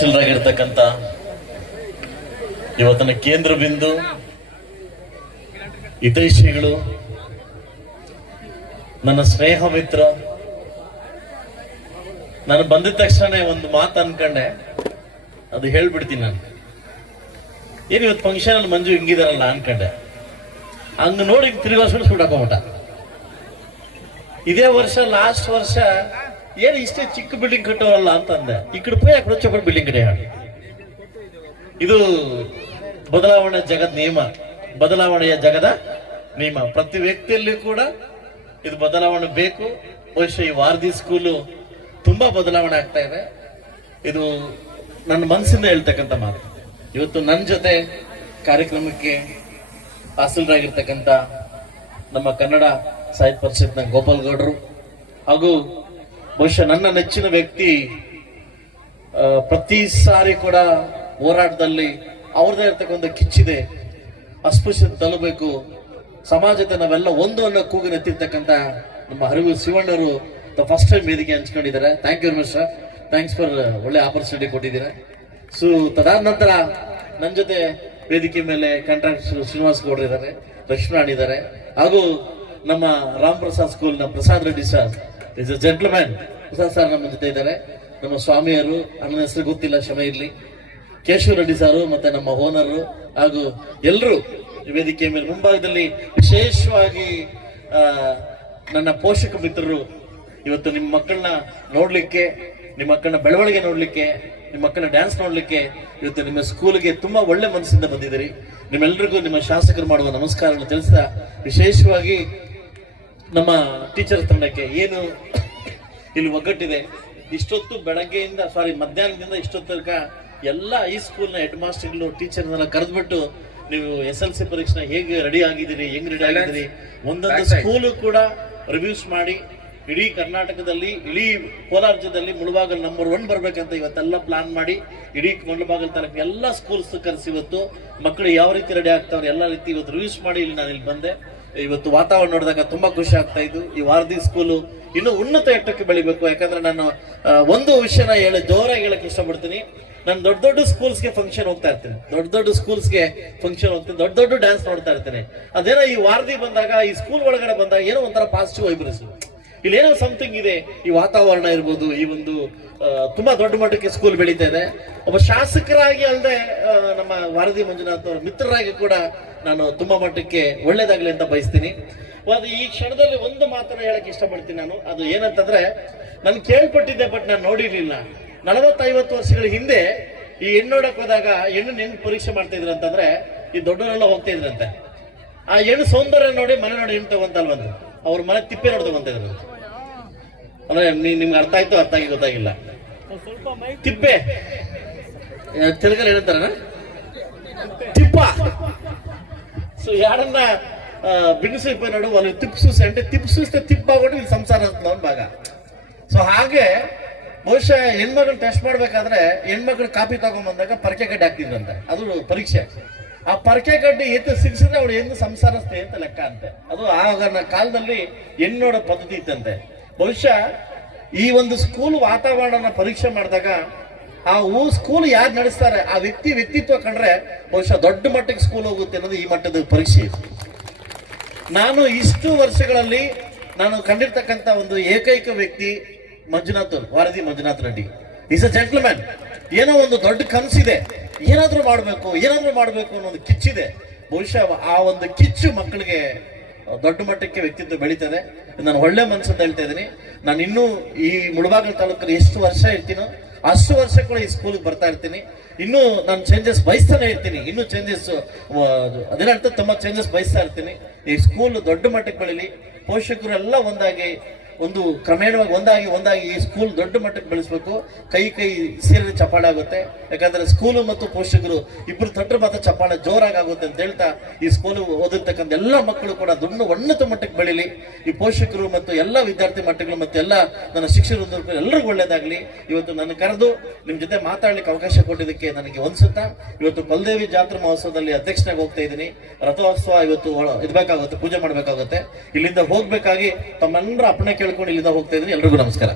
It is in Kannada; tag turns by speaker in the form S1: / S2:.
S1: ಚಿಲ್ಲರಾಗಿರ್ತಕ್ಕಂಥ ಇವತ್ತಿನ ಕೇಂದ್ರ ಬಿಂದು ಹಿತೈಷಿಗಳು, ನನ್ನ ಸ್ನೇಹ ಮಿತ್ರ. ನಾನು ಬಂದಿದ ತಕ್ಷಣ ಒಂದು ಮಾತು ಅನ್ಕೊಂಡೆ. ಅದು ಹೇಳ್ಬಿಡ್ತೀನಿ ನಾನು. ಏನು ಇವತ್ತು ಫಂಕ್ಷನ್ ಅಲ್ಲಿ ಮಂಜು ಹಿಂಗಿದಾರಲ್ಲ ಅನ್ಕೊಂಡೆ. ಹಂಗ ನೋಡಿ ತಿರುಗಿ ವರ್ಷ ಸುಡಾಕೊಂಬಿಟ್ಟ ಇದೇ ವರ್ಷ ಲಾಸ್ಟ್ ವರ್ಷ ಏನು ಇಷ್ಟೇ ಚಿಕ್ಕ ಬಿಲ್ಡಿಂಗ್ ಕಟ್ಟೋರಲ್ಲ ಅಂತಂದೆ. ಈ ಕಡೆ ಪೈ ಅಕಡೆ ಚೊಕ್ಕ ಬಿಲ್ಡಿಂಗ್ ಕಡೆಯಾಡು ಇದು ಬದಲಾವಣೆ ಜಗದ ನಿಯಮ. ಬದಲಾವಣೆಯ ಜಗದ ನಿಯಮ. ಪ್ರತಿ ವ್ಯಕ್ತಿಯಲ್ಲಿ ಕೂಡ ಇದು ಬದಲಾವಣೆ ಬೇಕು. ಬಹುಶಃ ಈ ವಾರದಿ ಸ್ಕೂಲು ತುಂಬಾ ಬದಲಾವಣೆ ಆಗ್ತಾ ಇದೆ. ಇದು ನನ್ನ ಮನಸ್ಸಿಂದ ಹೇಳ್ತಕ್ಕಂಥ ಮಾತು. ಇವತ್ತು ನನ್ನ ಜೊತೆ ಕಾರ್ಯಕ್ರಮಕ್ಕೆ ಹಾಸಲರಾಗಿರ್ತಕ್ಕಂಥ ನಮ್ಮ ಕನ್ನಡ ಸಾಹಿತ್ಯ ಪರಿಷತ್ನ ಗೋಪಾಲ್ ಗೌಡರು ಹಾಗೂ ಬಹುಶಃ ನನ್ನ ನೆಚ್ಚಿನ ವ್ಯಕ್ತಿ ಪ್ರತಿ ಸಾರಿ ಕೂಡ ಹೋರಾಟದಲ್ಲಿ ಅವ್ರದೇ ಇರ್ತಕ್ಕಂಥ ಕಿಚ್ಚಿದೆ, ಅಸ್ಪೃಶ್ಯತೆ ತಲುಬೇಕು ಸಮಾಜದ ನಾವೆಲ್ಲ ಒಂದು ಅನ್ನೋ ಕೂಗಿನ ಎತ್ತಿರ್ತಕ್ಕಂಥ ನಮ್ಮ ಹರಿವು ಶಿವಣ್ಣರು ಫಸ್ಟ್ ಟೈಮ್ ವೇದಿಕೆ ಹಂಚ್ಕೊಂಡಿದ್ದಾರೆ. Thank you mister thanks for ಒಳ್ಳೆ ಆಪರ್ಚುನಿಟಿ ಕೊಟ್ಟಿದ್ದೀರಾ. ಸೊ ತದಾದ ನಂತರ ನನ್ನ ಜೊತೆ ವೇದಿಕೆ ಮೇಲೆ ಕಾಂಟ್ರಾಕ್ಟ್ ಶ್ರೀನಿವಾಸ್ ಗೌಡ್ರು ಇದ್ದಾರೆ ಲಕ್ಷ್ಮಣ್ ಇದ್ದಾರೆ, ಹಾಗೂ ನಮ್ಮ ರಾಮ್ ಪ್ರಸಾದ್ ಸ್ಕೂಲ್ನ Prasad Reddy sir is a gentleman Prasad sir ನಮ್ಮ ಜೊತೆ ಇದ್ದಾರೆ ನಮ್ಮ ಸ್ವಾಮಿಯರು ನನ್ನ ಹೆಸರು ಗೊತ್ತಿಲ್ಲ, ಕ್ಷಮೆ ಇರಲಿ. ಕೇಶವ ರೆಡ್ಡಿ ಸಾರು ಮತ್ತೆ ನಮ್ಮ ಓನರು ಹಾಗೂ ಎಲ್ಲರೂ ವೇದಿಕೆ ಮೇಲೆ ಮುಂಭಾಗದಲ್ಲಿ ವಿಶೇಷವಾಗಿ ನನ್ನ ಪೋಷಕ ಮಿತ್ರರು ಇವತ್ತು ನಿಮ್ಮ ಮಕ್ಕಳನ್ನ ನೋಡ್ಲಿಕ್ಕೆ, ನಿಮ್ಮ ಮಕ್ಕಳನ್ನ ಬೆಳವಣಿಗೆ ನೋಡ್ಲಿಕ್ಕೆ, ನಿಮ್ಮ ಮಕ್ಕಳ ಡ್ಯಾನ್ಸ್ ನೋಡ್ಲಿಕ್ಕೆ ಇವತ್ತು ನಿಮ್ಮ ಸ್ಕೂಲ್ಗೆ ತುಂಬಾ ಒಳ್ಳೆ ಮನಸ್ಸಿಂದ ಬಂದಿದ್ದೀರಿ. ನಿಮ್ಮೆಲ್ಲರಿಗೂ ನಿಮ್ಮ ಶಾಸಕರು ಮಾಡುವ ನಮಸ್ಕಾರವನ್ನು ತಿಳಿಸ್ತಾ, ವಿಶೇಷವಾಗಿ ನಮ್ಮ ಟೀಚರ್ ತಂಡಕ್ಕೆ ಏನು ಇಲ್ಲಿ ಒಗ್ಗಟ್ಟಿದೆ. ಇಷ್ಟೊತ್ತು ಬೆಳಗ್ಗೆಯಿಂದ ಸಾರಿ ಮಧ್ಯಾಹ್ನದಿಂದ ಇಷ್ಟೊತ್ತು ತನಕ ಎಲ್ಲ ಹೈಸ್ಕೂಲ್ನ ಸ್ಕೂಲ್ನ ಹೆಡ್ ಮಾಸ್ಟರ್ಗಳು ಟೀಚರ್ನೆಲ್ಲ ಕರೆದ್ಬಿಟ್ಟು ನೀವು ಎಸ್ ಎಲ್ ಸಿ ಪರೀಕ್ಷೆ ಹೇಗೆ ರೆಡಿ ಆಗಿದ್ದೀರಿ ಹೆಂಗ್ ರೆಡಿ ಆಗಿದ್ದೀರಿ ಒಂದೊಂದು ಸ್ಕೂಲು ಕೂಡ ರಿವ್ಯೂಸ್ ಮಾಡಿ ಇಡೀ ಕರ್ನಾಟಕದಲ್ಲಿ ಇಡೀ ಕೋಲಾರ ಜಿಲ್ಲೆಯಲ್ಲಿ ಮುಳುಬಾಗಲ್ ನಂಬರ್ ಒನ್ ಬರ್ಬೇಕಂತ ಇವತ್ತೆಲ್ಲ ಪ್ಲಾನ್ ಮಾಡಿ ಇಡೀ ಮುಳುಬಾಗಲ್ ತಾಲೂಕು ಎಲ್ಲ ಸ್ಕೂಲ್ಸ್ ಕರೆಸಿ ಇವತ್ತು ಮಕ್ಕಳು ಯಾವ ರೀತಿ ರೆಡಿ ಆಗ್ತಾವ್ರೆ ಎಲ್ಲ ರೀತಿ ಇವತ್ತು ರಿವ್ಯೂಸ್ ಮಾಡಿ ಇಲ್ಲಿ ನಾನು ಇಲ್ಲಿ ಬಂದೆ. ಇವತ್ತು ವಾತಾವರಣ ನೋಡಿದಾಗ ತುಂಬಾ ಖುಷಿ ಆಗ್ತಾ ಇದ್ದು, ಈ ವಾರದಿ ಸ್ಕೂಲು ಇನ್ನು ಉನ್ನತ ಎಟ್ಟಕ್ಕೆ ಬೆಳಿಬೇಕು. ಯಾಕಂದ್ರೆ ನಾನು ಒಂದು ವಿಷಯನ ಹೇಳಿ ಜೋರಾಗಿ ಹೇಳಕ್ ಇಷ್ಟಪಡ್ತೀನಿ. ನಾನು ದೊಡ್ಡ ದೊಡ್ಡ ಸ್ಕೂಲ್ಸ್ಗೆ ಫಂಕ್ಷನ್ ಹೋಗ್ತಾ ಇರ್ತೇನೆ. ದೊಡ್ಡ ದೊಡ್ಡ ಸ್ಕೂಲ್ಸ್ಗೆ ಫಂಕ್ಷನ್ ಹೋಗ್ತೀನಿ. ದೊಡ್ಡ ದೊಡ್ಡ ಡ್ಯಾನ್ಸ್ ನೋಡ್ತಾ ಇರ್ತೇನೆ. ಅದೇನೋ ಈ ವಾರದಿ ಬಂದಾಗ, ಈ ಸ್ಕೂಲ್ ಒಳಗಡೆ ಬಂದಾಗ ಏನೋ ಒಂಥರ ಪಾಸಿಟಿವ್ ವೈಬ್ರೇಷನ್ ಇಲ್ಲಿ ಏನೋ ಸಮಥಿಂಗ್ ಇದೆ. ಈ ವಾತಾವರಣ ಇರ್ಬೋದು, ಈ ಒಂದು ತುಂಬಾ ದೊಡ್ಡ ಮಟ್ಟಕ್ಕೆ ಸ್ಕೂಲ್ ಬೆಳೀತಾ ಇದೆ. ಒಬ್ಬ ಶಾಸಕರಾಗಿ ಅಲ್ಲದೆ ನಮ್ಮ ವಾರದಿ ಮಂಜುನಾಥ್ ಅವರ ಮಿತ್ರರಾಗಿ ಕೂಡ ನಾನು ತುಂಬಾ ಮಟ್ಟಕ್ಕೆ ಒಳ್ಳೇದಾಗ್ಲಿ ಅಂತ ಬಯಸ್ತೀನಿ. ಅದು ಈ ಕ್ಷಣದಲ್ಲಿ ಒಂದು ಮಾತನ್ನ ಹೇಳಕ್ ಇಷ್ಟಪಡ್ತೀನಿ ನಾನು. ಅದು ಏನಂತಂದ್ರೆ, ನಾನು ಕೇಳ್ಪಟ್ಟಿದ್ದೆ ಬಟ್ ನಾನು ನೋಡಿರ್ಲಿಲ್ಲ. ನಲವತ್ತೈವತ್ತು ವರ್ಷಗಳ ಹಿಂದೆ ಈ ಹೆಣ್ಣು ನೋಡಕ್ ಹೋದಾಗ ಹೆಣ್ಣು ಹೆಂಗ್ ಪರೀಕ್ಷೆ ಮಾಡ್ತಾ ಇದ್ರಂತಂದ್ರೆ ಈ ದೊಡ್ಡವರೆಲ್ಲ ಹೋಗ್ತಾ ಇದ್ರಂತೆ. ಆ ಹೆಣ್ಣು ಸೌಂದರ್ಯ ನೋಡಿ ಮನೆ ನೋಡಿ ಹೆಣ್ಣು ತಗೊಂತಲ್ವಂದು ಅವ್ರ ಮನೆ ತಿಪ್ಪೆ ನೋಡ್ತಕ್ಕಂತ ಇದ್ರು ಅಂದ್ರೆ ನಿಮ್ಗೆ ಅರ್ಥ ಆಯ್ತು ಅರ್ಥ ಆಗಿ ಗೊತ್ತಾಗಿಲ್ಲ. ತಿಪ್ಪೆ. ತೆಲುಗಲ್ಲಿ ಏನಂತಾರಣ ತಿಪ್ಪ. ಸೊ ಯಾರನ್ನ ಬಿಡಿಸಿ ನೋಡು ಅಲ್ಲಿ ತಿಪ್ಸೂಸೆ ಅಂದ್ರೆ ತಿಪ್ಸೂಸ್ತೆ ತಿಪ್ಪ ಕೊಟ್ಟು ಇಲ್ಲಿ ಸಂಸಾರ ಅಂತ ಭಾಗ. ಸೊ ಹಾಗೆ ಬಹುಶಃ ಹೆಣ್ಮಕ್ಳು ಟೆಸ್ಟ್ ಮಾಡ್ಬೇಕಾದ್ರೆ ಹೆಣ್ಮಕ್ಳು ಕಾಪಿ ತಗೊಂಡ್ ಬಂದಾಗ ಪರಕೆ ಗಡ್ಡೆ ಹಾಕ್ತಿದ್ರಂತೆ. ಅದು ಪರೀಕ್ಷೆ. ಆ ಪರಕೆ ಕಡ್ಡಿ ಎತ್ತು ಸಿಗಿಸಿದ್ರೆ ಅವಳು ಎಂದು ಸಂಸಾರಸ್ಥೆ ಅಂತ ಲೆಕ್ಕ ಅಂತೆ. ಅದು ಆಗ ಕಾಲದಲ್ಲಿ ಹೆಣ್ಣೋಡ ಪದ್ಧತಿ ಇತ್ತಂತೆ. ಬಹುಶಃ ಈ ಒಂದು ಸ್ಕೂಲ್ ವಾತಾವರಣನ ಪರೀಕ್ಷೆ ಮಾಡಿದಾಗ ಆ ಊ ಸ್ಕೂಲ್ ಯಾರು ನಡೆಸ್ತಾರೆ? ಆ ವ್ಯಕ್ತಿ ವ್ಯಕ್ತಿತ್ವ ಕಂಡ್ರೆ ಬಹುಶಃ ದೊಡ್ಡ ಮಟ್ಟಕ್ಕೆ ಸ್ಕೂಲ್ ಹೋಗುತ್ತೆ ಅನ್ನೋದು ಈ ಮಟ್ಟದ ಪರೀಕ್ಷೆ ಇದೆ. ನಾನು ಇಷ್ಟು ವರ್ಷಗಳಲ್ಲಿ ನಾನು ಕಂಡಿರ್ತಕ್ಕಂಥ ಒಂದು ಏಕೈಕ ವ್ಯಕ್ತಿ Manjunath, ವಾರದಿ Manjunath Reddy. Is a gentleman ಏನೋ ಒಂದು ದೊಡ್ಡ ಕನಸಿದೆ. ಏನಾದ್ರೂ ಮಾಡಬೇಕು, ಏನಾದರೂ ಮಾಡಬೇಕು ಒಂದು ಕಿಚ್ಚಿದೆ. ಬಹುಶಃ ಆ ಒಂದು ಕಿಚ್ಚು ಮಕ್ಕಳಿಗೆ ದೊಡ್ಡ ಮಟ್ಟಕ್ಕೆ ವ್ಯಕ್ತಿತ್ವ ಬೆಳೀತದೆ. ನಾನು ಒಳ್ಳೆ ಅಂತ ಹೇಳ್ತಾ ಇದ್ದೀನಿ. ನಾನು ಇನ್ನೂ ಈ ಮುಳಬಾಗಲ್ ತಾಲೂಕಲ್ಲಿ ಎಷ್ಟು ವರ್ಷ ಇರ್ತೀನೋ ಅಷ್ಟು ವರ್ಷ ಕೂಡ ಈ ಸ್ಕೂಲ್ಗೆ ಬರ್ತಾ ಇರ್ತೀನಿ. ಇನ್ನೂ ನಾನು ಚೇಂಜಸ್ ಬಯಸ್ತಾನೆ ಇರ್ತೀನಿ. ಇನ್ನೂ ಚೇಂಜಸ್ ಅದೇನಂತ ತುಂಬ ಚೇಂಜಸ್ ಬಯಸ್ತಾ ಇರ್ತೀನಿ. ಈ ಸ್ಕೂಲ್ ದೊಡ್ಡ ಮಟ್ಟಕ್ಕೆ ಬೆಳೀಲಿ. ಪೋಷಕರು ಎಲ್ಲ ಒಂದಾಗಿ ಒಂದು ಕ್ರಮೇಣವಾಗಿ ಒಂದಾಗಿ ಒಂದಾಗಿ ಈ ಸ್ಕೂಲ್ ದೊಡ್ಡ ಮಟ್ಟಕ್ಕೆ ಬೆಳೆಸಬೇಕು. ಕೈ ಕೈ ಸೇರಿದ ಚಪ್ಪಾಳೆ ಆಗುತ್ತೆ. ಯಾಕಂದ್ರೆ ಸ್ಕೂಲು ಮತ್ತು ಪೋಷಕರು ಇಬ್ಬರು ತೊಟ್ಟರೆ ಮಾತ್ರ ಚಪ್ಪಾಳೆ ಜೋರಾಗಿ ಆಗುತ್ತೆ ಅಂತ ಹೇಳ್ತಾ ಈ ಸ್ಕೂಲ್ ಓದಿರ್ತಕ್ಕಂಥ ಎಲ್ಲ ಮಕ್ಕಳು ಕೂಡ ದೊಡ್ಡ ಉನ್ನತ ಮಟ್ಟಕ್ಕೆ ಬೆಳೀಲಿ. ಈ ಪೋಷಕರು ಮತ್ತು ಎಲ್ಲ ವಿದ್ಯಾರ್ಥಿ ಮಟ್ಟಗಳು ಮತ್ತು ಎಲ್ಲ ನನ್ನ ಶಿಕ್ಷಕರು ಎಲ್ಲರಿಗೂ ಒಳ್ಳೇದಾಗ್ಲಿ. ಇವತ್ತು ನನ್ನ ಕರೆದು ನಿಮ್ಮ ಜೊತೆ ಮಾತಾಡ್ಲಿಕ್ಕೆ ಅವಕಾಶ ಕೊಟ್ಟಿದ್ದಕ್ಕೆ ನನಗೆ ಅನ್ಸುತ್ತಾ, ಇವತ್ತು ಬಲದೇವಿ ಜಾತ್ರಾ ಮಹೋತ್ಸವದಲ್ಲಿ ಅಧ್ಯಕ್ಷನಾಗಿ ಹೋಗ್ತಾ ಇದ್ದೀನಿ. ರಥೋತ್ಸವ ಇವತ್ತು ಇದ್ಬೇಕಾಗುತ್ತೆ, ಪೂಜೆ ಮಾಡ್ಬೇಕಾಗುತ್ತೆ. ಇಲ್ಲಿಂದ ಹೋಗ್ಬೇಕಾಗಿ ತಮ್ಮೆಲ್ಲರ ಅಪ್ಪಣೆ ಕೇಳ್ಕೊಂಡು ಇಲ್ಲಿಂದ ಹೋಗ್ತಾ ಇದ್ದೀನಿ ಎಲ್ರಿಗೂ ನಮಸ್ಕಾರ.